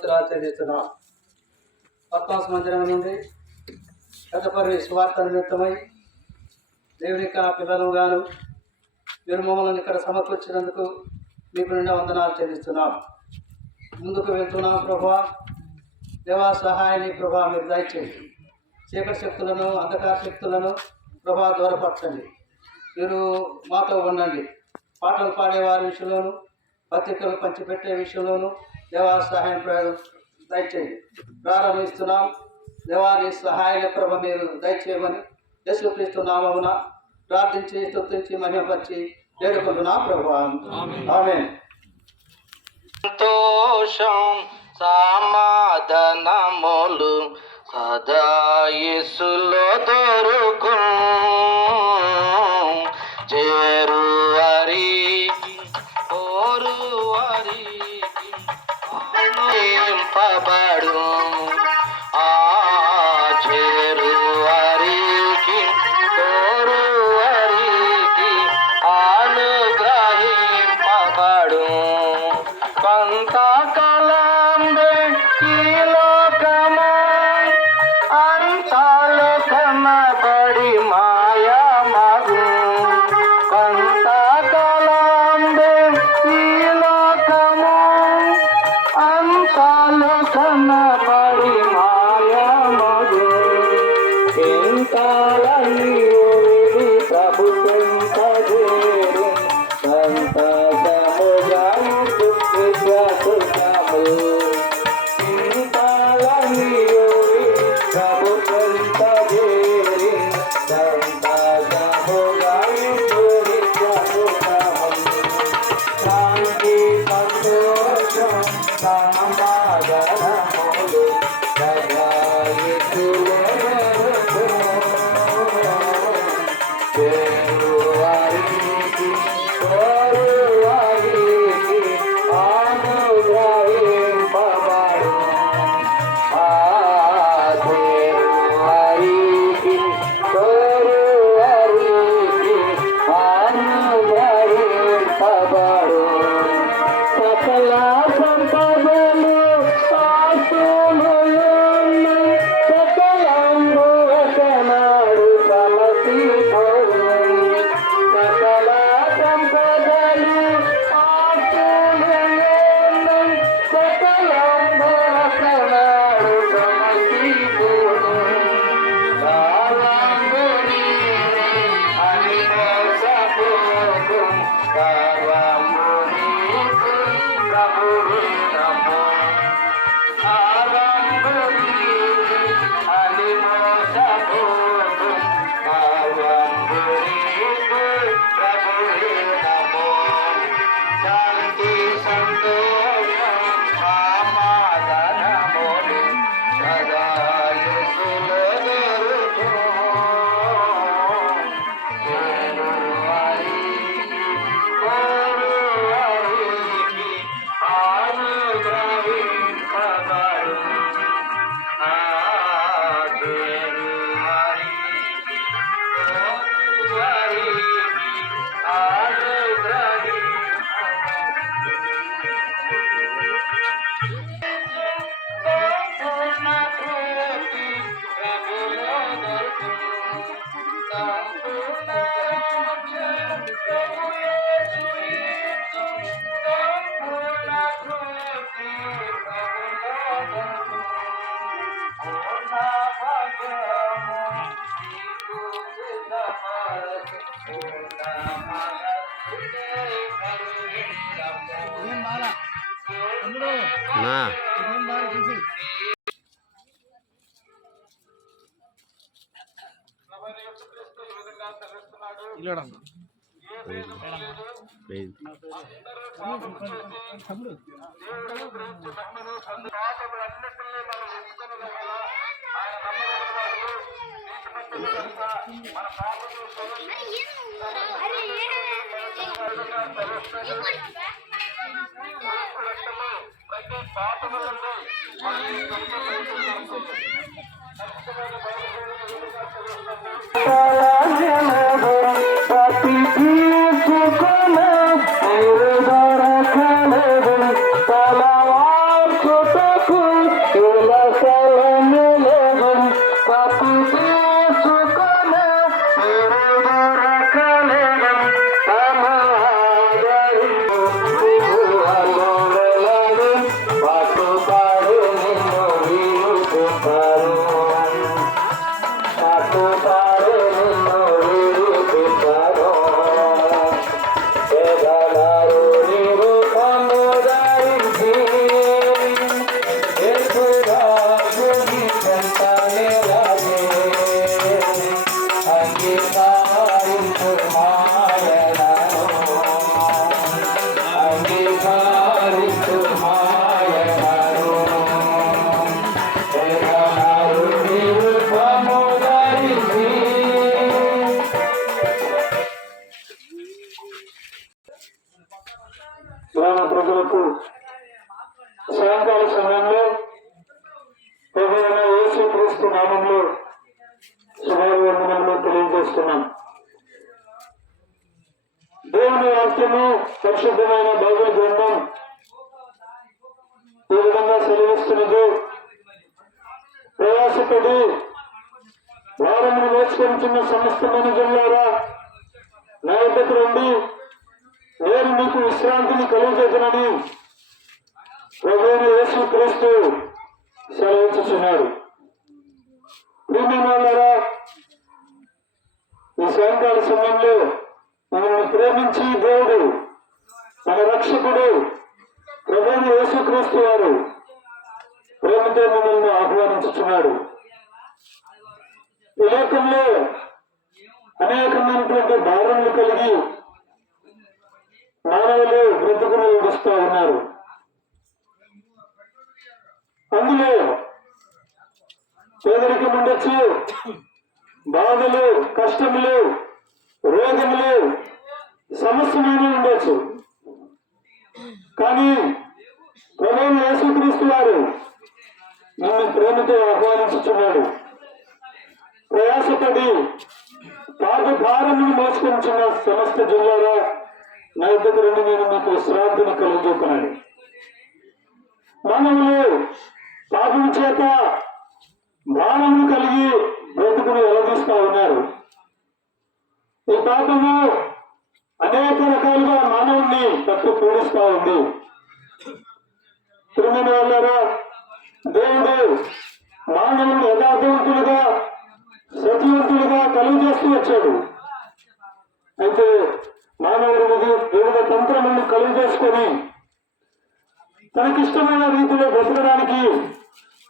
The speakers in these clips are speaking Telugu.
స్తోత్రాలు చెల్లిస్తున్నాం. పద్మాస మందిరం నుండి పెద్దపల్లి సువార్త నిమిత్తమై దేవుని యొక్క పిల్లలు గాను మీరు మమ్మల్ని ఇక్కడ సమకూర్చినందుకు మీకు నిండా వందనాలు చెల్లిస్తున్నాం. ముందుకు వెళ్తున్నాం ప్రభా. దేవా సహాయాన్ని ప్రభా మీరు దయచేయండి. చీకటి శక్తులను అంధకార శక్తులను ప్రభా దూరపరచండి. మీరు మాతో ఉండండి. పాటలు పాడేవారి విషయంలోను పత్రికలు పంచిపెట్టే విషయంలోను దేవా సహాయం దయచేయండి. ప్రారంభిస్తున్నాం. దేవాని సహాయాన్ని ప్రభ మీరు దయచేయమని యేసుక్రీస్తు నామమున ప్రార్థించి స్తుతించి మహిమపరిచి వేడుకుంటున్నా ప్రభువా. ఆమేన్. సంతోషం సమాధానములు సదా యేసులో దొరుకును. చేరువారికి కోరువారికి ఆనందింపబడు. చేరువారికి కోరువారికి అనుగ్రహింపబడు. కొంతకాలం ఈ లోకము అంతాలో కనబడి మాయా మగు. కొంతకాలం ఈ లోకము అంతాలో కనబడి మాయా మగు. ఇంకాలని ప్రభు సంతేరు సంతముగాను సుఖము. ఇంకాలని ప్రభు సంతేరు సంతముగాను సుఖము. శాంతి సంతోషం సమాధానములు సదా యేసులో చేరువారికి కోరువారికి అనుగ్రహింపబడు. చేరువారికి కోరువారికి అనుగ్రహింపబడు. సకల సంపదలు ఆస్తులు సకలంబు ఒకనాడు సమసిపోవు. సకల సంపదలు ఆస్తులు సకలంబు ఒకనాడు సమసిపోవు. కాలంబు నీవే అని మోసపోకు. కాలంబు నీకు ప్రభువే నమో. కాలంబు నీవే అని మోసపోకు. కాలంబు నీకు ప్రభువే నమో. శాంతి సంతోషం సమాధానములు సదా యేసులో దొరుకును. చేరువారికి కోరువారికి అనుగ్రహింపబడు. చేరువారికి కోరువారికి అనుగ్రహింపబడు. సంపూర్ణ తృప్తి ప్రభులో దొరుకును. సంపూర్ణ మోక్షం ప్రభు యేసు ఇచ్చు. సంపూర్ణ తృప్తి ప్రభులో దొరుకును. పూర్ణ భాగ్యము నీకు సిద్ధపరచు. పూర్ణ మనస్సుతో తలవార్చుటకు నామంలో శుభాభివందనలు తెలియజేస్తున్నాం. దేవుని వాక్యము పరిశుద్ధమైన బైబిల్ గ్రంథం ఈ విధంగా సెలవిస్తున్నది. ప్రయాసపడి వారమును వేసుకొనిచున్న సమస్త మనుషులారా నా యొద్దకు రండి, నేను మీకు విశ్రాంతిని కలుగజేతునని ప్రభువైన యేసుక్రీస్తు సెలవిస్తున్నాడు. ప్రియమైనవారా, ఈ సాయంకాల సమయంలో మనల్ని ప్రేమించి దేవుడు మన రక్షకుడు ప్రభువైన యేసుక్రీస్తు వారు ప్రేమతో మనల్ని ఆహ్వానించుచున్నాడు. ఈ లోకంలో అనేకమైనటువంటి భారములు కలిగి మానవులు బ్రతుకులు నడుస్తూ ఉన్నారు. అందులో పేదరికం ఉండొచ్చు, బాధలు, కష్టములు, రోగములు, సమస్యలు ఉండొచ్చు. కానీ ప్రభువైన యేసుక్రీస్తు వారు నిన్ను ప్రేమతో ఆహ్వానించుచున్నాడు. ప్రయాసపడి పాప భారమును మోసుకొనిచున్న సమస్త జిల్లాలో నా ఇద్దరు రెండు నేను మీకు విశ్రాంతిని కలుగుతున్నాను. మానవులు పాపం చేత భారమును కలిగి బ్రతుకును వెలదీస్తా ఉన్నారు. ఈ పాపము అనేక రకాలుగా మానవుణ్ణి తప్పు పూడిస్తా ఉంది. ప్రియమైన వాళ్ళారా, దేవుడు మానవుని యథార్థవంతులుగా సత్యవంతులుగా కలుగజేస్తూ వచ్చాడు. అయితే మానవుడు వివిధ తంత్రములను కలుగజేసుకొని తనకిష్టమైన రీతిలో బ్రతకడానికి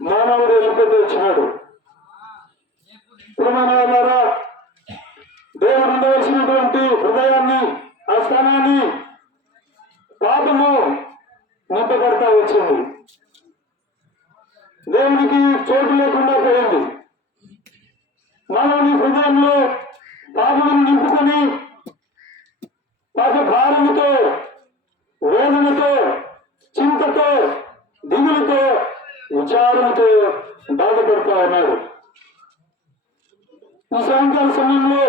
మానవుడు వెళ్ళిపోతూ వచ్చినాడు. ప్రియమైన వాళ్ళారా, దేవుడు ఉండవలసినటువంటి హృదయాన్ని, ఆ స్థానాన్ని పాపము నింపబడతా వచ్చింది. దేవునికి చోటు లేకుండా పోయింది. మానవుని హృదయంలో పాపమును నింపుకొని పాప భారముతో, వేదనతో, చింతతో, దిగులతో, విచారంతో బాధపడుతూ ఉన్నాడు. ఈ సాయంకాల సమయంలో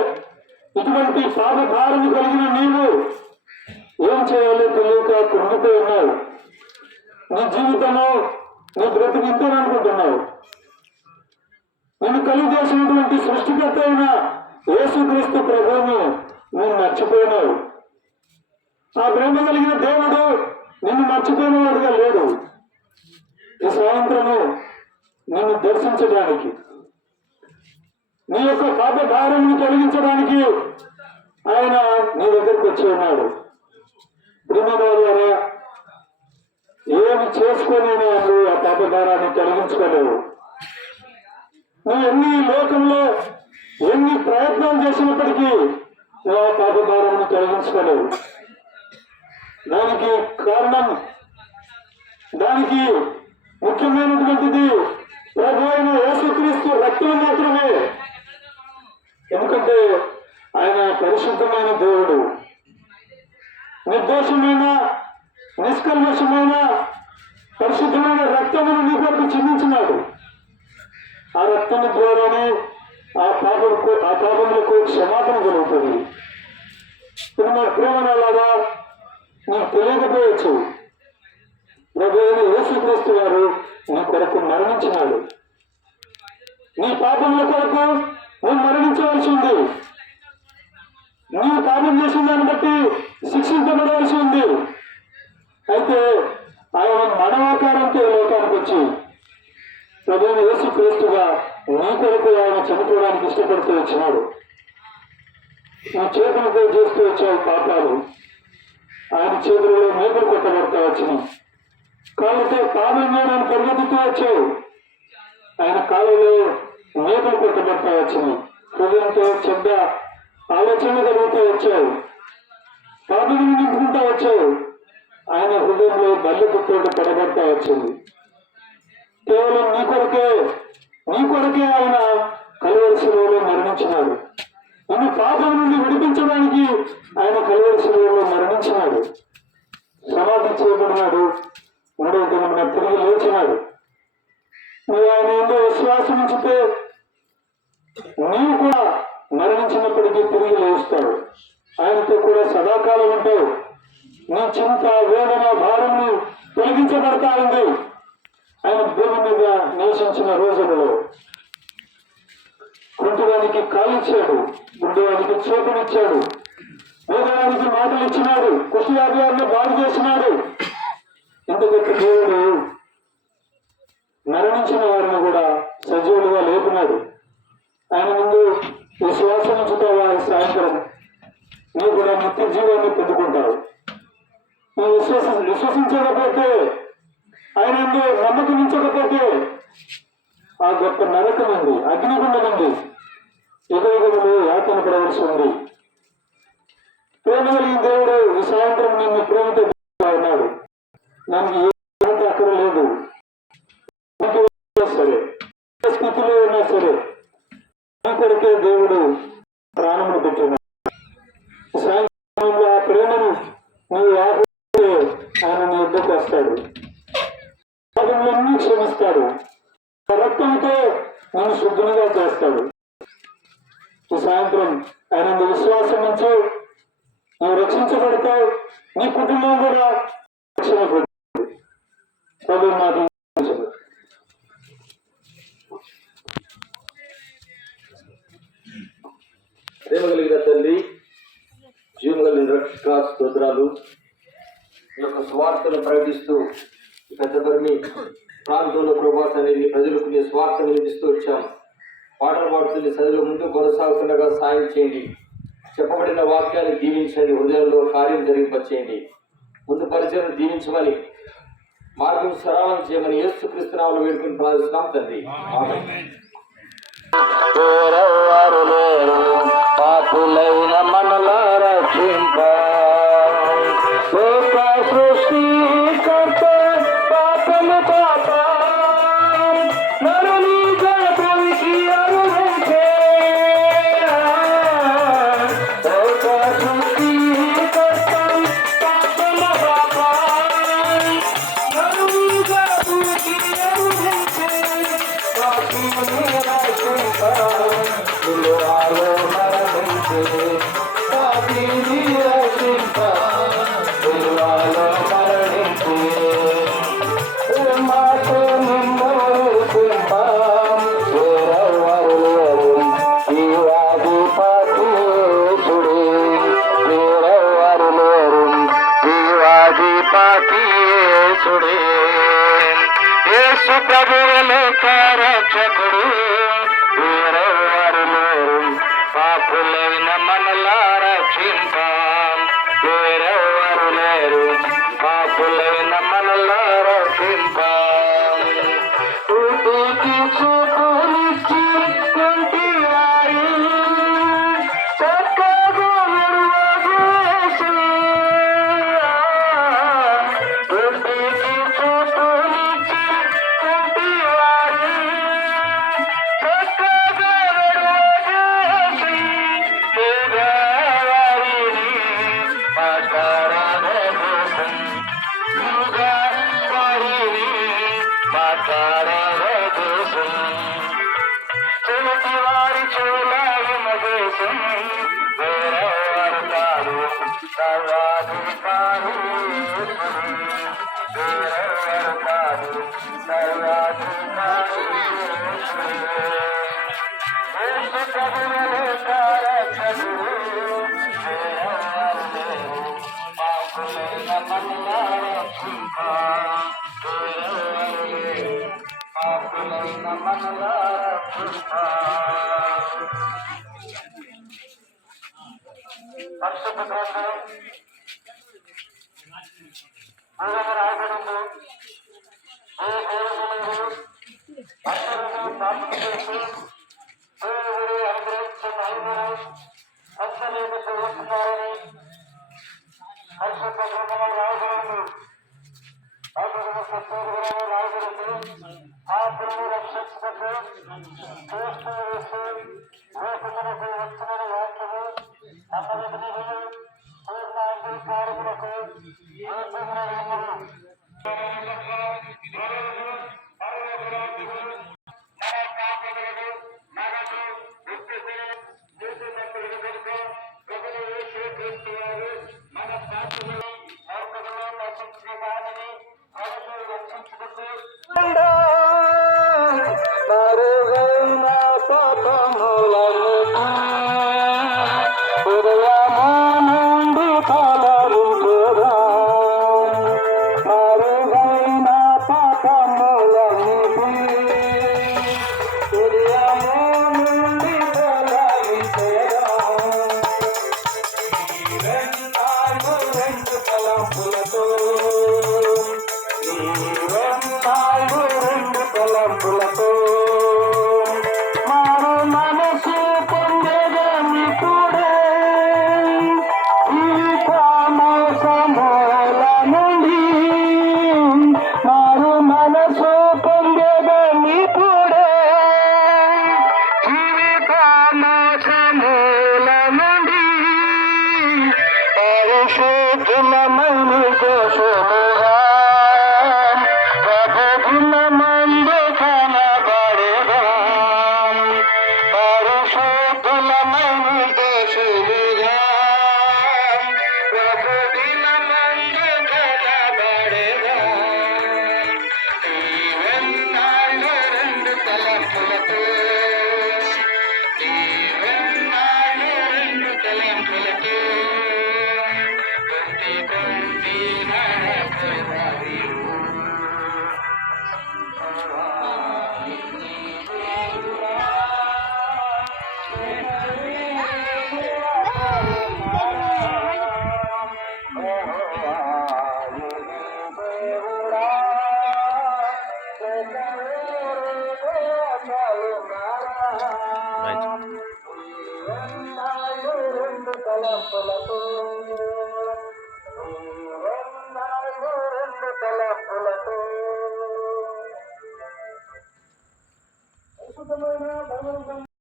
ఇటువంటి పాప భారము కలిగిన నీవు ఏం చేయాలో తెలియక కృంగిపోయి ఉన్నావు. నీ జీవితము, నీ బ్రతుకు ఇంతననుకుంటున్నావు. నేను కలిగజేసినటువంటి సృష్టికర్త అయిన యేసుక్రీస్తు ప్రభువును నేను మర్చిపోయినావు. ఆ ప్రేమ కలిగిన దేవుడు నిన్ను మర్చిపోయిన వాడుగా లేడు. ఈ సాయంత్రము నిన్ను దర్శించడానికి, నీ యొక్క పాప భారాన్ని తొలగించడానికి ఆయన నీ దగ్గరికి వచ్చి ఉన్నాడు. ప్రియమైన వాళ్ళారా, ఏమి చేసుకొని నువ్వు ఆ పాప భారాన్ని తొలగించుకోలేవు. నువ్వు ఎన్ని లోకంలో ఎన్ని ప్రయత్నాలు చేసినప్పటికీ నువ్వు ఆ పాప భారాన్ని తొలగించుకోలేవు. దానికి కారణం, దానికి ముఖ్యమైనటువంటిది ప్రభు అయిన యేసుక్రీస్తు రక్తం మాత్రమే. ఎందుకంటే ఆయన పరిశుద్ధమైన దేవుడు, నిర్దోషమైన, నిష్కల్మషమైన పరిశుద్ధమైన రక్తమును నీ కొరకు చిందించినాడు. ఆ రక్తము ద్వారానే ఆ పాపములకు క్షమాపణ కలుగుతుంది. ప్రేమలాగా నీకు తెలియకపోవచ్చు, ప్రభు అయిన యేసుక్రీస్తు వారు నీ కొరకు మరణించినాడు. నీ పాపముల కొరకు నువ్వు మరణించవలసి ఉంది. నీవు పాపం చేసిన దాన్ని బట్టి శిక్షించబడవలసి ఉంది. అయితే ఆయన మనవాకారంతో లోకానికి వచ్చి ప్రభు అయిన యేసుక్రీస్తుగా నీ కొరకు ఆయన చనిపోవడానికి ఇష్టపడుతూ వచ్చినాడు. నీ చేతులతో చేస్తూ వచ్చావు పాపాలు, ఆయన చేతులలో మేకులు కొట్టబడతా వచ్చినాయి. కాళ్ళతో పాపం చేయడానికి పరిగెత్తుతూ వచ్చావు, ఆయన కాళ్ళలో మేకులు కొట్టబడతా వచ్చినాయి. హృదయంతో చెడ్డ ఆలోచనలు కలుగుతూ వచ్చావు, పాపం నింపుకుంటూ వచ్చావు, ఆయన హృదయంలో బల్లెపుతోటి పడబడతా వచ్చింది. కేవలం నీ కొరకే ఆయన కలువరి శిలువలో మరణించినాడు. నిన్ను పాపం నుండి విడిపించడానికి ఆయన కలువరి శిలువలో మరణించినాడు. సమాధి చేయబడినాడు, 3వ దినమున తిరిగి లేచినాడు. నువ్వు ఆయన ఏందో విశ్వాసం ఉంచితే నీవు కూడా మరణించినప్పటికీ తిరిగి లేస్తావు. ఆయనతో కూడా సదాకాలం ఉంటావు. నీ చింత వేదన భారము తొలగించబడతా ఉంది. ఆయన భూమి మీద నివసించిన రోజులలో కుంటువానికి కాలిచ్చాడు, గుడ్డివానికి చూపునిచ్చాడు, వేదవానికి మాటలు ఇచ్చినాడు, కుష్ఠవ్యాధులను బాగు చేసినాడు. ఎందుకంటే దేవుడు మరణించిన వారిని కూడా సజీవులుగా లేపినాడు. ఆయన ముందు విశ్వాసం ఉంచుతావా? సాయంత్రం నువ్వు కూడా నిత్య జీవాన్ని పొందుకుంటావు. నువ్వు విశ్వసించకపోతే, ఆయన నమ్మకం ఉంచకపోతే ఆ గొప్ప నరకం ఉంది, అగ్నిగుండం ఉంది, యుగయుగములు యాతన పడవలసి ఉంది. ప్రేమ కలిగిన దేవుడు ఈ సాయంత్రం నిన్ను ప్రేమతో ఉన్నాడు. నాకు ఏ ప్రేమతో అక్కడ లేదు. సరే, ఏ స్థితిలో ఉన్నా సరే నీ కొరికే దేవుడు ప్రాణమును పెట్టినాడు. సాయంత్రంలో ఆ ప్రేమను నువ్వు ఆహ్వానిస్తే ఆయన నీ యుద్ధకు వస్తాడు. పాపములన్నీ క్షమిస్తాడు. రక్తంతో నన్ను శుద్ధునిగా చేస్తాడు. ఈ సాయంత్రం ఆయన విశ్వాసం నుంచి నువ్వు రక్షించబడతావు. నీ కుటుంబం కూడా రక్షణ పడుతుంది. ప్రభు మాకు ప్రేమ కలిగిన తండ్రి, జీవం కలిగిన రక్షక స్తోత్రాలు. ఈ యొక్క స్వార్థను ప్రకటిస్తూ పెద్దపరిని ప్రాంతంలో ప్రభావాన్ని ప్రజలకు నీ స్వార్థ వినిపిస్తూ వచ్చాం. పాటలు పాడుతుంది చదువులు ముందు కొనసాగుతుండగా సాయం చేయండి. చెప్పబడిన వాక్యాన్ని దీవించండి. హృదయంలో కార్యం జరిగింపచేయండి. ముందు పరిచయం దీవించమని, మార్గం సరళం చేయమని యేసుక్రీస్తు నామములో వేడుకొని ప్రార్థిస్తున్నాం తండ్రి. ఆమేన్. పాపులైన మనలా రక్షింప సృష్టికర్త పాపము పాప నరుని జగతికి అనుభవించే సృష్టికర్త పాపము పాప నరుని జగతికి అనుభవించే పాపము రక్షింప విలువాలో మరణించే పాపిని రక్షింప విలువాలో మరణించే మాతో నిన్ను రక్షింప వేరెవరు జీవాధిపతియుడే వేరెవరు లేరు జీవాధిపతియుడే యేసు ప్రభువు లోక రక్షకుడు వేరెవరు లేరు పాపులైన మనలా రక్షింప వేరెవరు లేరు పాపులైన మనలా రక్షింప ఉడికి చూపునిచ్చి కుంటివారి చక్కగా విడువజేసి ఉడికి చూపునిచ్చి కుంటివారి చక్కగా విడువజేసి పేదవారిని మాట్లాడవేసి వారిని మాట్లాడవేసి చెవిటి వారి చూలాగమదేశం వేరెవరు కాదు సర్వాధికారి వేరెవరు కాదు సర్వాధికారి యేసు ప్రభువు లోక రక్షకుడు వేరెవరు లేరు పాపులైన మనలా రక్షింప వేరెవరు లేరు పాపులైన మనలా రక్షింప పరిశుద్ధ గ్రంథం మూడవ రాజనంలో ఏ దేవుడు అందరూ పాపం చేసి దేవుడు అనుగ్రహించిన మహిమను హస్తలేని చదువుతున్నారని పరిశుద్ధ గ్రంథంలో రాజనంలో రాజనంలో ఆ దేవుడు రక్షించుటకు క్రీస్తు యేసు లోకమునకు వచ్చిన వాక్యము నమ్మదగినది పూర్ణ అంగీకారములకు యేసుక్రీస్తు తలంపులతో మారు మనసు పొందేదని కూడా ఈ కామోసమూల నుండి మారు మనసు పొందేదని కూడా జీవితామోసమూల నుండి పరిశుద్ధమైన దోషముగా ప్రభుత్వ మందు కనబడగా పరిశుద్ధమైన దోషముగా ప్రభుత్వ మందు కనబడగా ఈవెన్నాళ్ళు రెండు తలంపులతో ఈవెన్నాళ్ళు రెండు తలంపులతో కొంటి నడపవారి రెండు తలంపులతో రెండు తలంపులతో